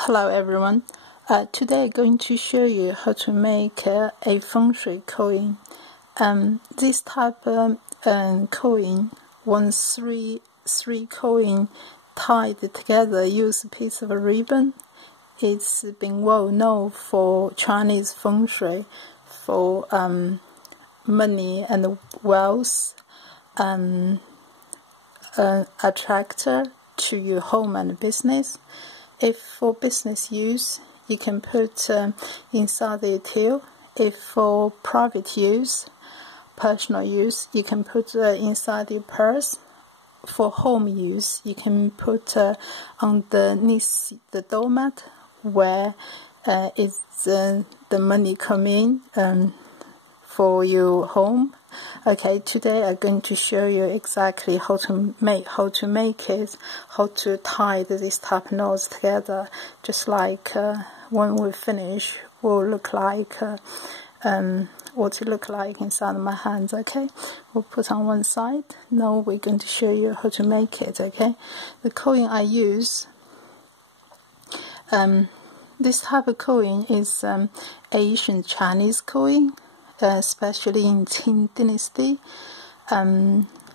Hello everyone. Today I'm going to show you how to make a Feng Shui coin. This type of coin, three coin tied together, use a piece of ribbon. It's been well known for Chinese Feng Shui, for money and wealth, attractor to your home and business. If for business use, you can put inside the tail. If for private use, personal use, you can put inside your purse. For home use, you can put underneath the doormat where is the money come in for your home. Okay, today I'm going to show you exactly how to make it, how to tie this type of knots together, just like when we finish will look like what it look like inside of my hands. Okay, we'll put on one side. Now we're going to show you how to make it. Okay, the coin I use, this type of coin is Asian Chinese coin, especially in Qing Dynasty.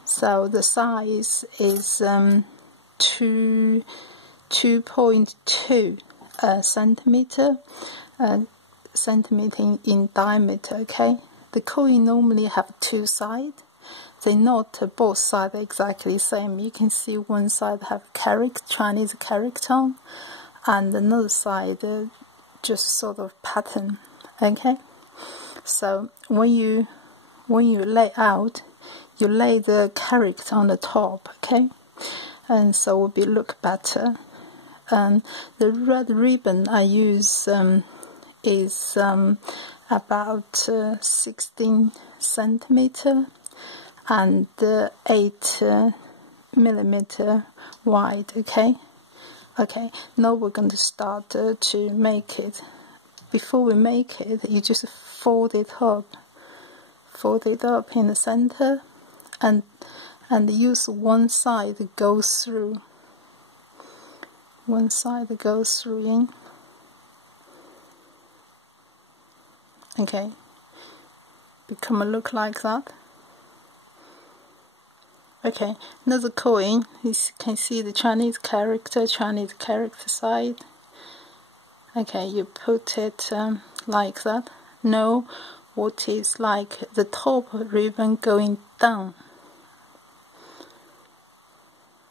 So the size is 2.2 centimeter in diameter. Okay, the coin normally have two sides. They're not both sides exactly same. You can see one side have Chinese character on, and another side just sort of pattern. Okay, so when you lay out, you lay the character on the top. Okay, and so it will look better. And the red ribbon I use is about 16 centimeter and 8 millimeter wide. Okay, now we're going to start to make it. Before we make it, you just fold it up in the center, and use one side to go through. One side goes through in. Okay, become a look like that. Okay, another coin, you can see the Chinese character side. Okay, you put it like that. Now, what is like the top ribbon going down.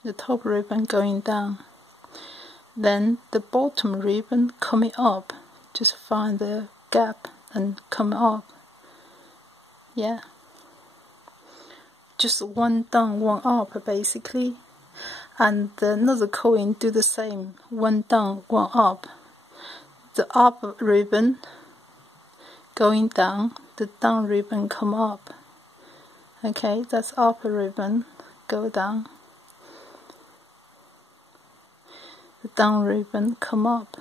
The top ribbon going down. Then the bottom ribbon coming up. Just find the gap and come up. Yeah. Just one down, one up basically. And another coin do the same. One down, one up. The up ribbon going down, the down ribbon come up. Okay, that's up ribbon go down. The down ribbon come up.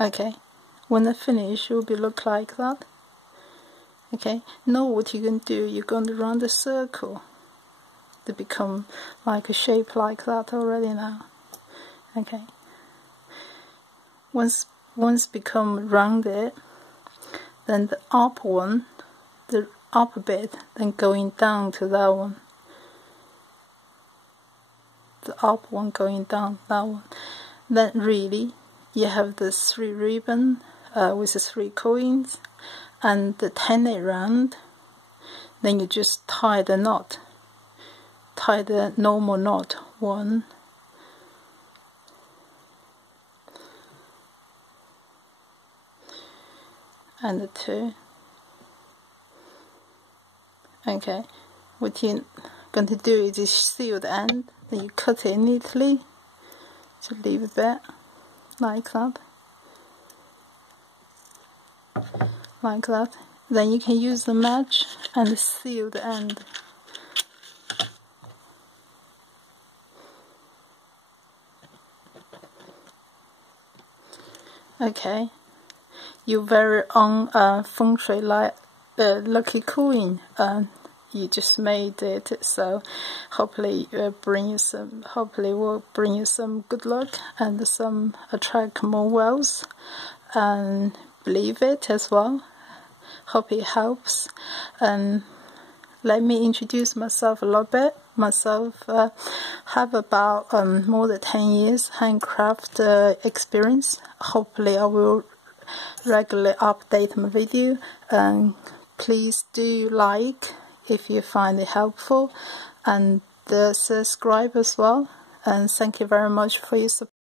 Okay, when I finish, it will look like that. Okay, now what you're going to do, you're going to run the circle to become like a shape like that already now. Okay, once become rounded, then the up one, the up bit, then going down to that one. The up one going down, that one. Then really you have the three ribbon with the three coins, and the 10 around. Then you just tie the knot. Tie the normal knot. 1, and 2. Okay, what you're going to do is you seal the end. Then you cut it neatly, to leave it there, like that. Like that. Then you can use the match and seal the end. Okay, your very own Feng Shui lucky coin you just made it. So hopefully will bring you some good luck and some attract more wealth, and believe it as well. Hope it helps. And let me introduce myself a little bit. Have about more than 10 years handcraft experience. Hopefully I will regularly update my video, and please do like if you find it helpful, and subscribe as well. And thank you very much for your support.